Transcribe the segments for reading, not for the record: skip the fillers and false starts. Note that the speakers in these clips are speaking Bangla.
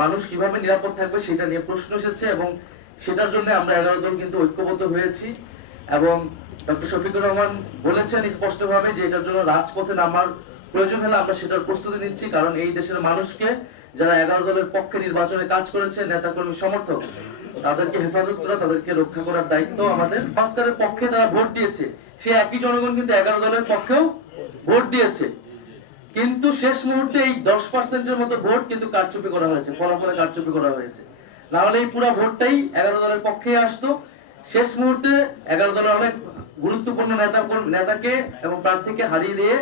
মানুষ কিভাবে নিরাপদ থাকবে সেটা নিয়ে প্রশ্ন এসেছে এবং সেটার জন্য আমরা 11 দল কিন্তু ঐক্যবদ্ধ হয়েছি এবং ডক্টর শফিকুর রহমান বলেছেন স্পষ্টভাবে যে এটার জন্য রাজপথে নামার প্রয়োজন হলে আমরা সেটার প্রস্তুতি নিচ্ছি, কারণ এই দেশের মানুষকে যারা 11 দলের পক্ষে নির্বাচনে কাজ করেছে, নেতাকর্মী সমর্থক, তাদেরকে হেফাজত করা, তাদেরকে রক্ষা করার দায়িত্ব আমাদের। সংস্কারের পক্ষে তারা ভোট দিয়েছে, সে একই জনগণ কিন্তু 11 দলের পক্ষেও ভোট দিয়েছে, কিন্তু শেষ মুহূর্তে এই 10%-এর মতো ভোট কিন্তু কারচুপি করা হয়েছে, ফলাফলে কারচুপি করা হয়েছে। না হলে এই পুরো ভোটটাই 11 দলের পক্ষে আসতো। শেষ মুহূর্তে 11 দলের অনেক গুরুত্বপূর্ণ নেতাকে এবং প্রার্থীকে হারিয়ে দিয়ে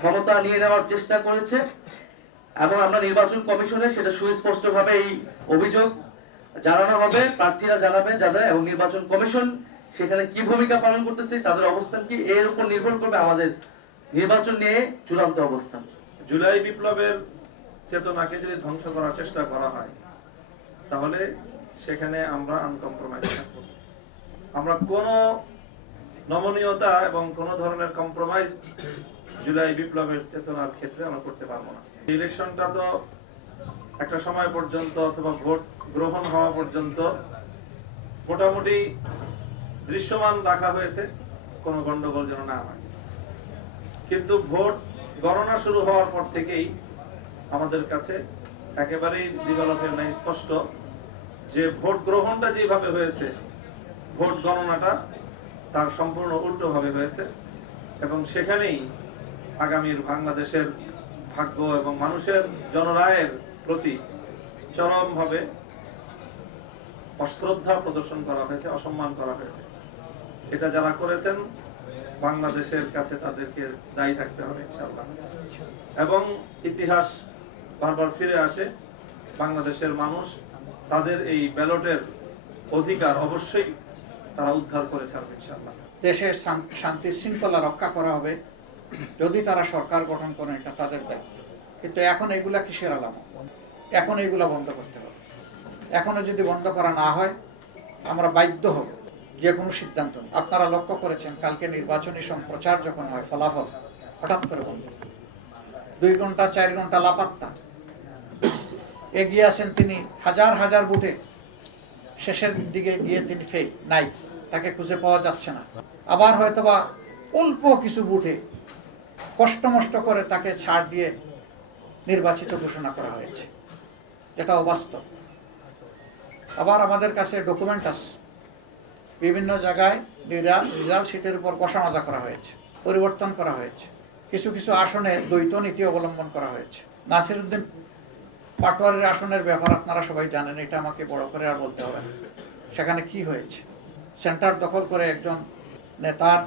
ক্ষমতা নিয়ে নেওয়ার চেষ্টা করেছে এবং আমরা নির্বাচন কমিশনে সেটা সুস্পষ্টভাবে এই অভিযোগ জানানো হবে, প্রার্থীরা জানাবে যাদের, এবং নির্বাচন কমিশন সেখানে কি ভূমিকা পালন করতেছে, তাদের অবস্থান কি, এর উপর নির্ভর করবে আমাদের নির্বাচন নিয়ে চূড়ান্ত অবস্থান। জুলাই বিপ্লবের চেতনাকে যদি ধ্বংস করার চেষ্টা করা হয় তাহলে সেখানে আমরা আনকম্প্রোমাইজ থাকব। আমরা কোনো নমনীয়তা এবং কোনো ধরনের কম্প্রোমাইজ জুলাই বিপ্লবের চেতনার ক্ষেত্রে আমরা করতে পারবো না। ইলেকশনটা তো একটা সময় পর্যন্ত অথবা ভোট গ্রহণ হওয়া পর্যন্ত মোটামুটি দৃশ্যমান রাখা হয়েছে, কোনো গন্ডগোল যেন না হয়। কিন্তু ভোট গণনা শুরু হওয়ার পর থেকেই আমাদের কাছে একেবারেই দিবালোকের ন্যায় স্পষ্ট যে ভোট গ্রহণটা যেভাবে হয়েছে, ভোট গণনাটা তার সম্পূর্ণ উল্টো ভাবে হয়েছে এবং সেখানেই আগামীর বাংলাদেশের ভাগ্য এবং মানুষের জনরায়ের প্রতি চরমভাবে অশ্রদ্ধা প্রদর্শন করা হয়েছে, অসম্মান করা হয়েছে। এটা যারা করেছেন বাংলাদেশের কাছে তাদেরকে দায়ী থাকতে হবে ইনশাআল্লাহ। এবং ইতিহাস বারবার ফিরে আসে, বাংলাদেশের মানুষ তাদের এই ব্যালটের অধিকার অবশ্যই তারা উদ্ধার করে ছাড়বে ইনশাআল্লাহ। দেশের শান্তি শৃঙ্খলা রক্ষা করা হবে যদি তারা সরকার গঠন করে, এটা তাদের দায়িত্ব। কিন্তু এখন এগুলা কিসের আলামত? এখন এগুলা বন্ধ করতে হবে। এখনো যদি বন্ধ করা না হয় আমরা বাধ্য হব যে কোনো সিদ্ধান্ত। আপনারা লক্ষ্য করেছেন কালকে নির্বাচনী সম্প্রচার যখন হয়, ফলাফল হঠাৎ করে বন্ধ, 2 ঘন্টা 4 ঘন্টা লাপাত্তা। এগিয়ে আছেন তিনি হাজার হাজার বুথে, শেষের দিকে গিয়ে তিনি নাই, তাকে খুঁজে পাওয়া যাচ্ছে না। আবার হয়তোবা অল্প কিছু বুথে কষ্ট মষ্ট করে তাকে ছাড় দিয়ে নির্বাচিত ঘোষণা করা হয়েছে, যেটা অবাস্তব। আবার আমাদের কাছে ডকুমেন্ট আছে, বিভিন্ন জায়গায় রেজাল্ট শিটের উপর কষামাজা করা হয়েছে, পরিবর্তন করা হয়েছে, কিছু কিছু আসনে দ্বৈত নীতি অবলম্বন করা হয়েছে। নাসিরউদ্দিন পাটোয়ারির আসনের ব্যাপার আপনারা সবাই জানেন, এটা আমাকে বড় করে আর বলতে হবে না। সেখানে কি হয়েছে, সেন্টার দখল করে একজন নেতার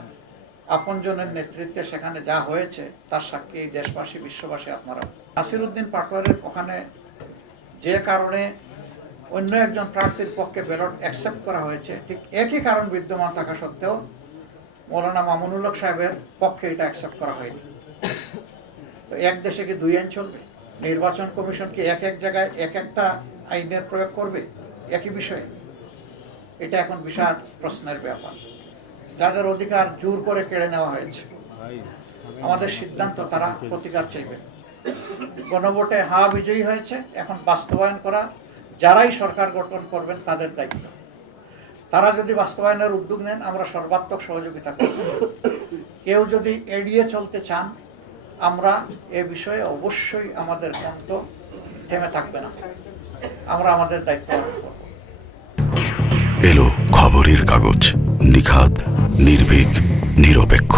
আপনজনের নেতৃত্বে সেখানে যা হয়েছে তার সাক্ষী এই দেশবাসী, বিশ্ববাসী আপনারা। নাসিরউদ্দিন পাটোয়ারির ওখানে যে কারণে অন্য একজন প্রার্থীর পক্ষে ব্যালট অ্যাকসেপ্ট করা হয়েছে, ঠিক একই কারণ বিদ্যমান থাকা সত্ত্বেও মৌলানা মামুনুল হক সাহেবের পক্ষে এটা অ্যাকসেপ্ট করা হয়নি। তো এক দেশে কি 2 আইন চলবে? নির্বাচন কমিশন কি এক এক জায়গায় এক একটা আইনের প্রয়োগ করবে একই বিষয়ে? এটা এখন বিশাল প্রশ্নের ব্যাপার। যাদের অধিকার জোর করে কেড়ে নেওয়া হয়েছে, আমাদের সিদ্ধান্ত তারা প্রতিকার চাইবে। গণভোটে বিজয়ী হয়েছে, এখন বাস্তবায়ন করা যারাই সরকার গঠন করবেন তাদের দায়িত্ব। তারা যদি বাস্তবায়নের উদ্যোগ নেন আমরা সর্বাত্মক সহযোগিতা করব। কেউ যদি এড়িয়ে চলতে চান, আমরা এ বিষয়ে অবশ্যই আমাদের কণ্ঠ থেমে থাকবে না, আমরা আমাদের দায়িত্ব পালন করব। এলো খবরের কাগজ, নিখাত, নির্ভীক, নিরপেক্ষ।